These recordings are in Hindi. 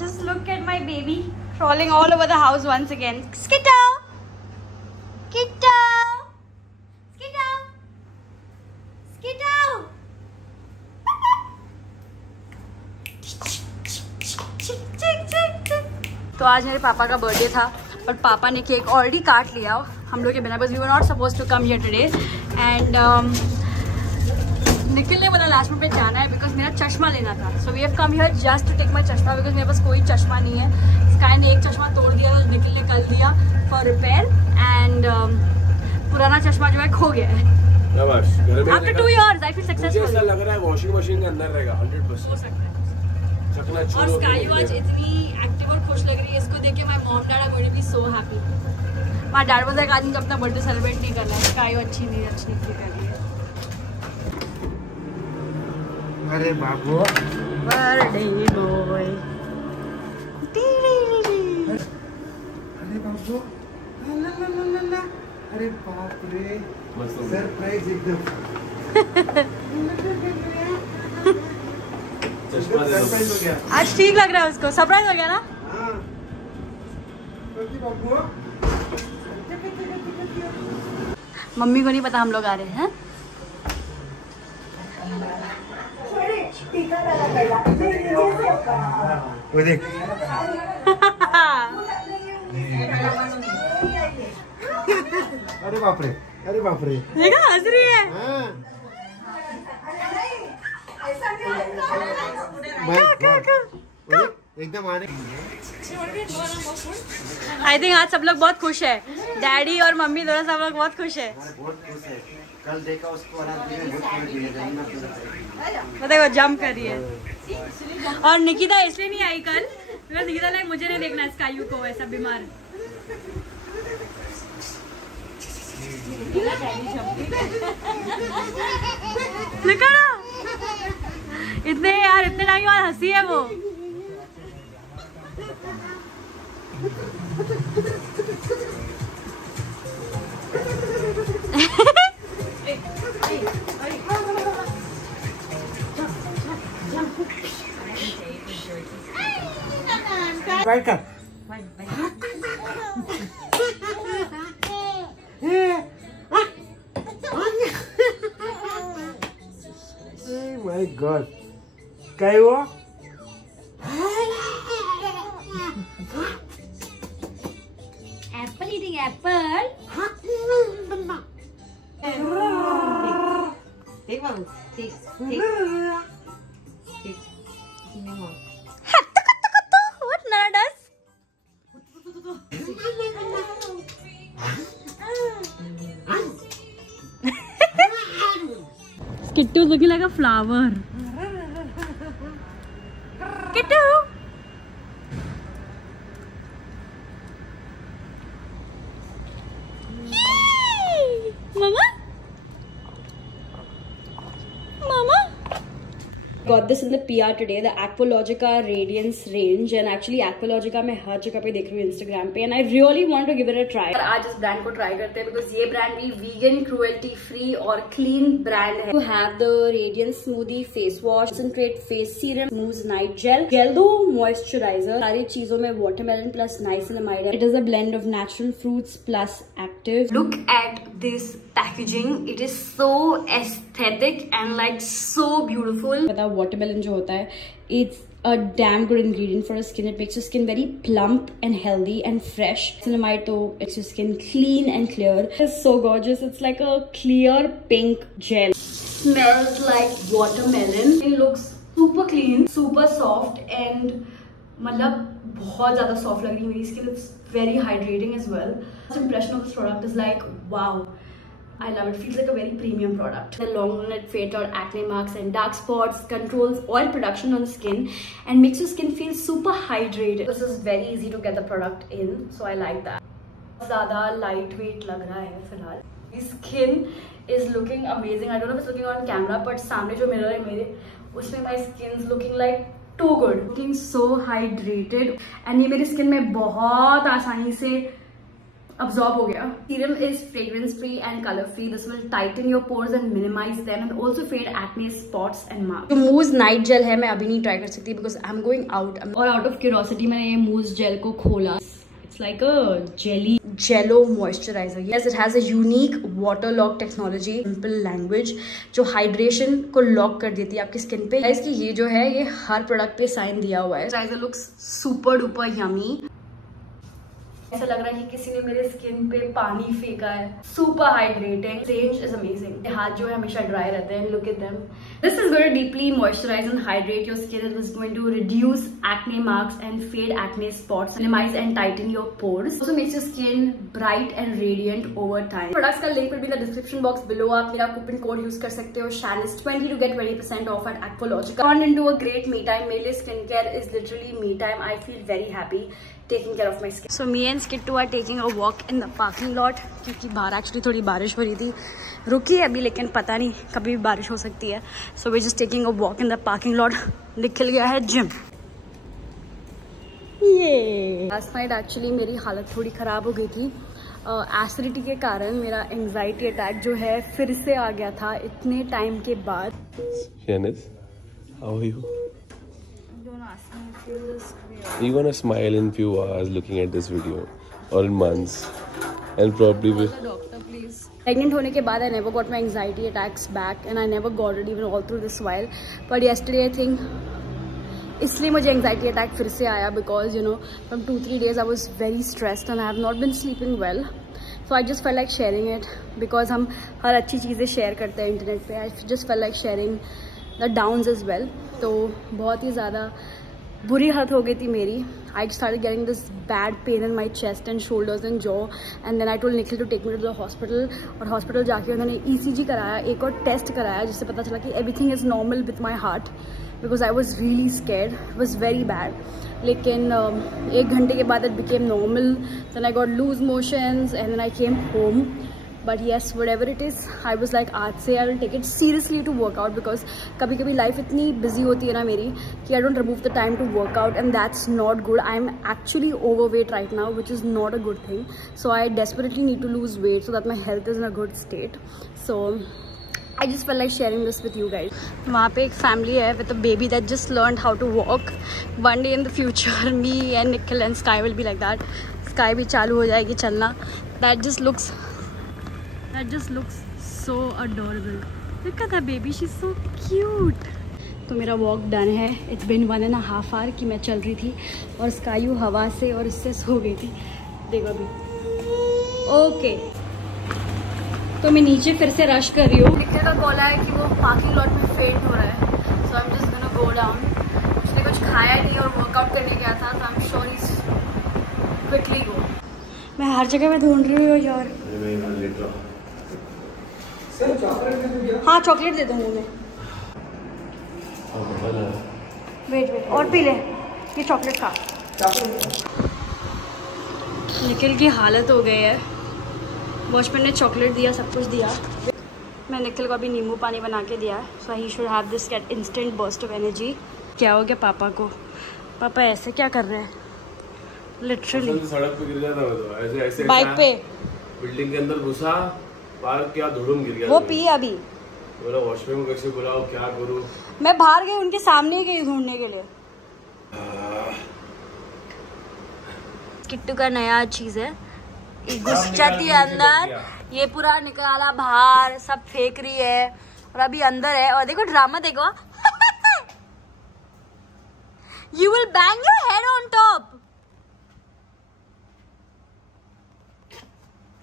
Just look at my baby crawling all over the house once again. Skittle! Skittle! Skittle! Skittle! तो आज मेरे पापा का बर्थडे था और पापा ने केक ऑलरेडी काट लिया हम लोग के बिना, बस we were not suppose to come here today and Nikhil ने बोला लास्ट में जाना है बिकॉज मेरा चश्मा लेना था. So we have come here just to take my चश्मा बिकॉज मेरे पास कोई चश्मा नहीं है. स्काई ने एक चश्मा तोड़ दिया था, निखिल ने कल दिया फॉर रिपेयर एंड पुराना चश्मा जो है खो गया है. After 2 years I feel successful. ऐसा लग रहा है वॉशिंग मशीन के अंदर रहेगा 100%. हो सकता है. और स्काई आज इतनी एक्टिव और खुश लग रही है, इसको देख के my mom dad are going to be so happy. My dad was like आज अपना बर्थडे सेलिब्रेट नहीं करना है. स्काई अच्छी नहीं कर रही है. अरे बाबू बर्थडे बॉय. अरे बाबू ला ला ला ला ला. अरे बाप रे सरप्राइज एकदम. सरप्राइज हो गया. आज ठीक लग रहा है उसको. सरप्राइज हो गया ना. हाँ बाबू. मम्मी को नहीं पता हम लोग आ रहे हैं. वो देख. अरे बाप रे. अरे बाप रे. देखा हंस रही है. एकदम आने. आई थिंक आज सब लोग बहुत खुश है. डैडी और मम्मी दोनों सब लोग बहुत खुश है. बहुत खुश है. कल देखा उसको देखो जंप कर रही है. और निकिता इसलिए नहीं आई कल बिकॉज निकिता लाइक मुझे नहीं देखना स्कायू को ऐसा बीमार. देखा ना इतने टाइम बाद हंसी है वो. Right up. Oh my God. क्या हुआ? Apple eating apple. Take one. Take. What Nana does? Kittu is looking like a flower. Kittu. Yay! Mama? Got this in the PR today, the Aqualogica Radiance range, and actually Aqualogica मैं हर जगह पे देख रही हूँ Instagram पे, and I really want to give it a try. आज इस ब्रांड को ट्राई करते हैं because ये ब्रांड भी vegan, cruelty free और clean ब्रांड है. You have the Radiance Smoothie face wash, concentrate face serum, smooth night gel, Geldo moisturizer. सारी चीजों में watermelon plus niacinamide है. It is a blend of natural fruits plus active. Look at this packaging. It is so aesthetic and like so beautiful. पता watermelon जो होता है, it's a damn good ingredient for our skin. It makes your skin very plump and healthy and fresh. Niacinamide तो makes your skin clean and clear. It's so gorgeous. It's like a clear pink gel. Smells like watermelon. It looks super clean, super soft and मतलब बहुत ज़्यादा soft लग रही है मेरी skin. It's very hydrating as well. First impression of this product is like wow. I love it. Feels like a very premium product. The long fade or acne marks and dark spots, controls oil production on the skin and makes your skin feel super hydrated. This is very easy to get the product in, so I like that. ज़्यादा lightweight लग रहा है फिलहाल. This skin is looking amazing. I don't know if it's looking on camera, but सामने जो mirror है मेरे, उसमें my skin is looking like too good. Looking so hydrated and ये मेरी skin में बहुत आसानी से absorb हो गया. Serum is fragrance free and color free. This will tighten your pores and minimize them and also fade acne, spots and marks. जो Mousse night gel है मैं अभी नहीं try कर सकती because I'm going out. और out of curiosity मैंने ये Mousse gel को खोला. It's like a jello moisturizer. Yes, it has a unique water lock technology. Simple language जो hydration को lock कर देती है आपकी skin पे. इसकी ये जो है ये हर प्रोडक्ट पे साइन दिया हुआ है. Moisturizer looks super duper yummy. ऐसा लग रहा है कि किसी ने मेरे स्किन पे पानी फेंका है. Super hydrating. Range is amazing. हाथ जो है हमेशा ड्राई रहते हैं. Look at them. This is going to deeply moisturize and hydrate your skin. It is going to reduce acne marks and fade acne spots, minimize and tighten your pores. Also makes your skin bright and radiant over time. Products का link will be in the description box below. आप मेरा कूपन कोड यूज कर सकते हो SHANIS20 to get 20% off at Aqualogica. Turned into a great me time. मेरे लिए skin care is literally me time. I feel very happy taking care of my skin. So me and Skittu are taking a walk in the parking lot क्योंकि बाहर एक्चुअली थोड़ी बारिश हो रही थी. रुकी है अभी लेकिन पता नहीं कभी भी बारिश हो सकती है. So we're just taking a walk in the parking lot. निकल गया है जिम. ये लास्ट नाइट एक्चुअली मेरी हालत थोड़ी ख़राब हो गई थी. एसिडिटी के कारण मेरा एंग्जाइटी अटैक जो है फिर से आ गया था इतने टाइम के बाद. Janice, how are you? You're gonna smile in few hours looking at this video, or in months, and probably will. Doctor, please. Pregnant होने के बाद I never got my anxiety attacks back, and I never got it even all through this while. But yesterday I think इसलिए मुझे anxiety attack फिर से आया because you know from 2-3 days I was very stressed and I have not been sleeping well. So I just felt like sharing it because हम हर अच्छी चीज़ें share करते हैं इंटरनेट पे. I just felt like sharing the downs as well. तो बहुत ही ज़्यादा बुरी हालत हो गई थी मेरी. I started getting this bad pain in my chest and shoulders and jaw, and then I told Nikhil to take me to the hospital. और हॉस्पिटल जाके उन्होंने ECG कराया, एक और टेस्ट कराया जिससे पता चला कि everything is normal with my heart because I was really scared. It was very bad. लेकिन 1 घंटे के बाद it became normal. Then I got loose motions and then I came home. But yes, whatever it is, I was like आज से I will take it seriously to work out because कभी कभी life इतनी busy होती है ना मेरी कि I don't remove the time to work out and that's not good. I am actually overweight right now, which is not a good thing. So I desperately need to lose weight so that my health is in a good state. So I just felt like sharing this with you guys. वहाँ पे एक family है with a baby that just learned how to walk. One day in the future, me and Nikhil and Sky will be like that. Sky भी चालू हो जाएगी चलना. That just looks so adorable. Look at that baby, she's so cute. तो मेरा वॉक डन है. It's been 1.5 hours कि मैं चल रही थी और स्कायू हवा से और इससे सो गई थी. देखो अभी ओके. तो मैं नीचे फिर से रश कर रही हूँ. निकल का कॉल है कि वो पार्किंग लॉट में फेंट हो रहा है. So I'm just gonna go down. उसने कुछ खाया नहीं और वर्कआउट करने गया था तो I'm sure he's quickly go. मैं हर जगह में ढूंढ रही हूँ यार. हाँ चॉकलेट दे दो मुँह में. वेट और पी ले. ये चॉकलेट खा. निखिल की हालत हो गई है. वॉचमैन ने चॉकलेट दिया, सब कुछ दिया. मैं निखिल को अभी नींबू पानी बना के दिया. So he should have this get instant burst of energy. क्या हो गया पापा को? पापा ऐसे क्या कर रहे हैं? लिटरली सड़क पे गिर जाता है. ऐसे बाइक पे बिल्डिंग के अंदर घुसा, बाहर क्या धुड़ुम गिर गया. वो पी अभी. बोला वॉशरूम को कैसे बुलाओ, क्या करूं. मैं बाहर गई उनके सामने गई ढूंढने के लिए. किट्टू का नया चीज है. घुस जाती है अंदर, ये पूरा निकाला बाहर, सब फेंक रही है और अभी अंदर है. और देखो ड्रामा देखो. You will bang your head on top.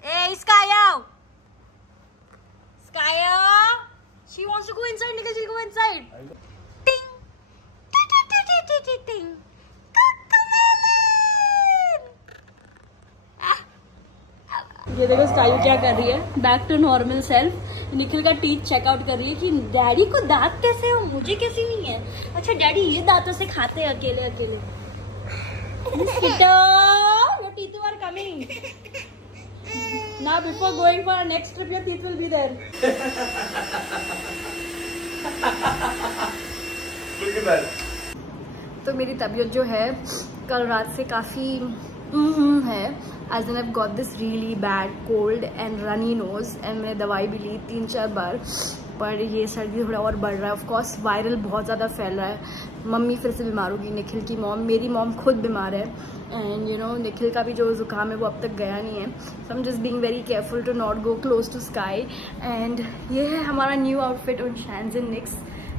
A Skyo. Skyo. She wants to go inside. Nikhil, she'll go inside. Ting. Ting. Ting. ये देखो Skyo क्या कर रही है. Back to normal self. Nikhil का टीथ चेकआउट कर रही है कि डैडी को दांत कैसे हो, मुझे कैसे नहीं है. अच्छा डैडी ये दांतों से खाते हैं अकेले अकेले. Your teeth are coming. Now before going for our next trip, your teeth will be there. Look at that. तो मेरी तबीयत जो है कल रात से काफ़ी है as an I got this really bad cold and runny nose and मैंने दवाई भी ली 3-4 बार, पर ये सर्दी थोड़ा और बढ़ रहा है। ऑफकोर्स वायरल बहुत ज़्यादा फैल रहा है। मम्मी फिर से बीमार होगी, निखिल की मॉम, मेरी मॉम खुद बीमार है, एंड यू नो निखिल का भी जो ज़ुकाम है वो अब तक गया नहीं है। So I am just being very careful to not go close to sky. And ये है हमारा new outfit on Shans and Nicks.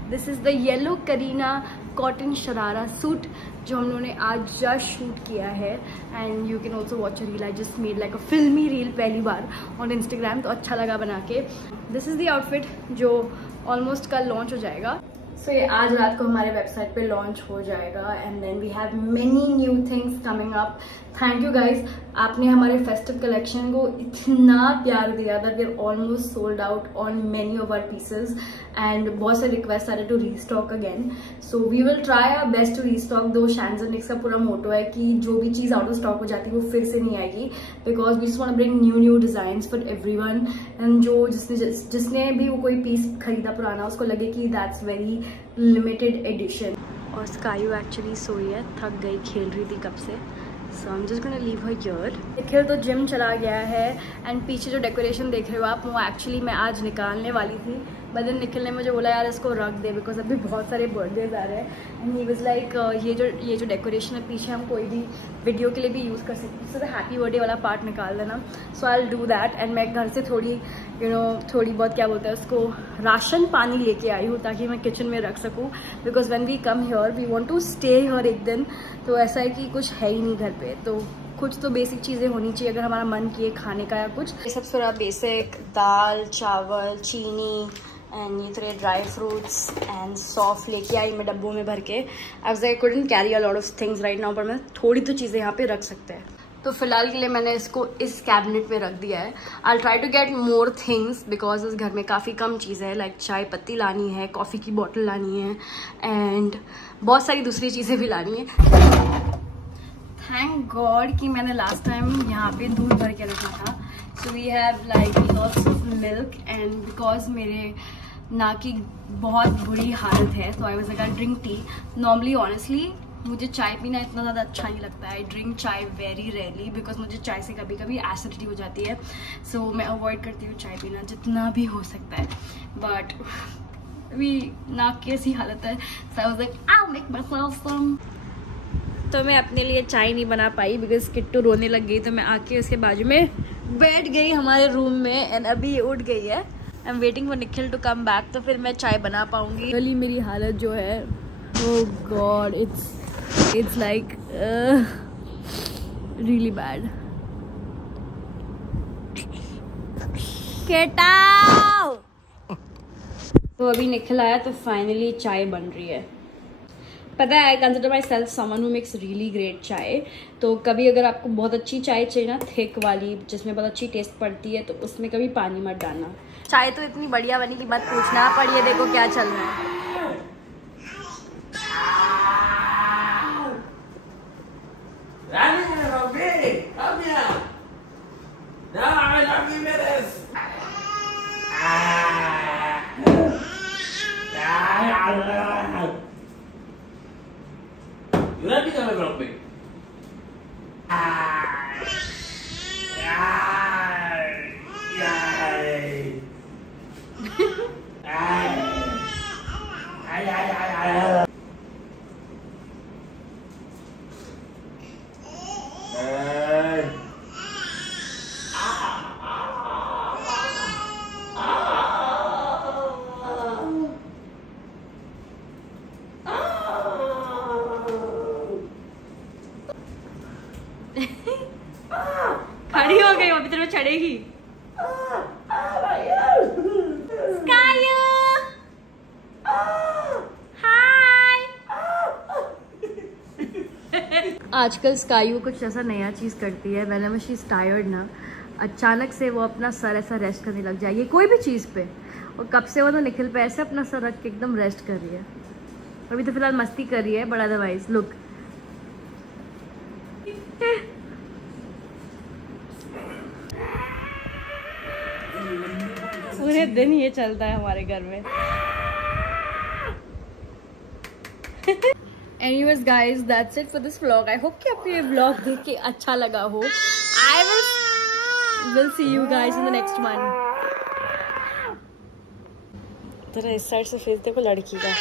This is the yellow Kareena cotton sharara suit जो हम लोगों ने आज जस्ट शूट किया है, and you can also watch a reel. I just made like a filmi reel पहली बार ऑन इंस्टाग्राम, तो अच्छा लगा बना के। दिस इज़ द आउटफिट जो ऑलमोस्ट कल लॉन्च हो जाएगा। सो ये आज रात को हमारे वेबसाइट पे लॉन्च हो जाएगा, and then we have many new things coming up. Thank you guys, आपने हमारे फेस्टिव कलेक्शन को इतना प्यार दिया that we are almost sold out on many of our pieces, and बहुत से रिक्वेस्ट आ रहे to restock again. So we will try our best to restock. दो शैन्स एंड निक्स का पूरा मोटो है कि जो भी चीज़ आउट ऑफ स्टॉक हो जाती है वो फिर से नहीं आएगी, because we just want to bring new designs for everyone. And जो जिसने भी वो कोई पीस खरीदा पुराना, उसको लगे कि दैट्स वेरी लिमिटेड एडिशन। और स्कायू एक्चुअली सोई है, थक गई, खेल रही थी कब से। So I am just gonna leave her here. Nikhil तो जिम चला गया है, एंड पीछे जो डेकोरेशन देख रहे हो आप, वो एक्चुअली मैं आज निकालने वाली थी, बट देन निखिल ने मुझे बोला यार इसको रख दे, बिकॉज अभी बहुत सारे बर्थडेज आ रहे हैं। एंड ही वाज लाइक ये जो डेकोरेशन है पीछे हम कोई भी वीडियो के लिए भी यूज़ कर सकते हैं, तो हैप्पी बर्थडे वाला पार्ट निकाल देना। So I will do that. And मैं घर से थोड़ी थोड़ी बहुत क्या बोलते हैं उसको, राशन पानी लेके आई हूँ ताकि मैं किचन में रख सकूँ, because when we come here we want to stay here एक दिन। तो ऐसा है कि कुछ है ही नहीं घर पे, तो कुछ तो बेसिक चीज़ें होनी चाहिए अगर हमारा मन किए खाने का या कुछ। ये सब थोड़ा बेसिक, दाल, चावल, चीनी एंड ये थोड़े ड्राई फ्रूट्स एंड सॉफ्ट लेके आई मैं डब्बों में भर के। I couldn't carry a lot of things right now, पर मैं थोड़ी तो चीज़ें यहाँ पे रख सकते हैं। तो फिलहाल के लिए मैंने इसको इस कैबिनेट में रख दिया है। I try to get more things because इस घर में काफ़ी कम चीज़ें हैं, लाइक चाय पत्ती लानी है, कॉफ़ी की बॉटल लानी है, एंड बहुत सारी दूसरी चीज़ें भी लानी है। थैंक गॉड कि मैंने लास्ट टाइम यहाँ पे दूध भर के रखा था। So we have like lots of milk, and because मेरे नाक की बहुत बुरी हालत है, तो I was like I drink tea. Normally honestly मुझे चाय पीना इतना ज़्यादा अच्छा नहीं लगता है। आई ड्रिंक चाय वेरी रेयरली बिकॉज मुझे चाय से कभी कभी एसिडिटी हो जाती है। सो मैं अवॉइड करती हूँ चाय पीना जितना भी हो सकता है, बट अभी नाक की ऐसी हालत है। So I was like I'll make myself some। तो मैं अपने लिए चाय नहीं बना पाई बिकॉज किट्टू रोने लग गई, तो मैं आके उसके बाजू में बैठ गई हमारे रूम में, एंड अभी ये उठ गई है। I am waiting for Nikhil to come back, तो फिर मैं चाय बना पाऊंगी। गली मेरी हालत जो है, oh God, it's like really bad. Get out! तो अभी निखिल आया तो फाइनली चाय बन रही है। पता है, I consider my self someone who makes really great चाय। तो कभी अगर आपको बहुत अच्छी चाय चाहिए ना, थिक वाली जिसमें बहुत अच्छी टेस्ट पड़ती है, तो उसमें कभी पानी मत डालना। चाय तो इतनी बढ़िया बनी कि मत पूछना, पर ये देखो क्या चल रहा है। खड़ी हो गई, अभी तेरे में चढ़ेगी। आजकल स्कायू कुछ ऐसा नया चीज़ करती है, whenever she is tired ना, अचानक से वो अपना सर ऐसा रेस्ट करने लग जाएगी कोई भी चीज़ पे। और कब से वो तो निखिल पे ऐसे अपना सर रख के एकदम रेस्ट कर रही है। अभी तो फिलहाल मस्ती कर रही है, बट अदरवाइज लुक। पूरे दिन ये चलता है हमारे घर में। Anyways guys, that's it for this vlog. I hope कि आपको ये vlog देख के अच्छा लगा हो. I will see you guys in the next one. तेरा इस साइड से फेस देखो लड़की का.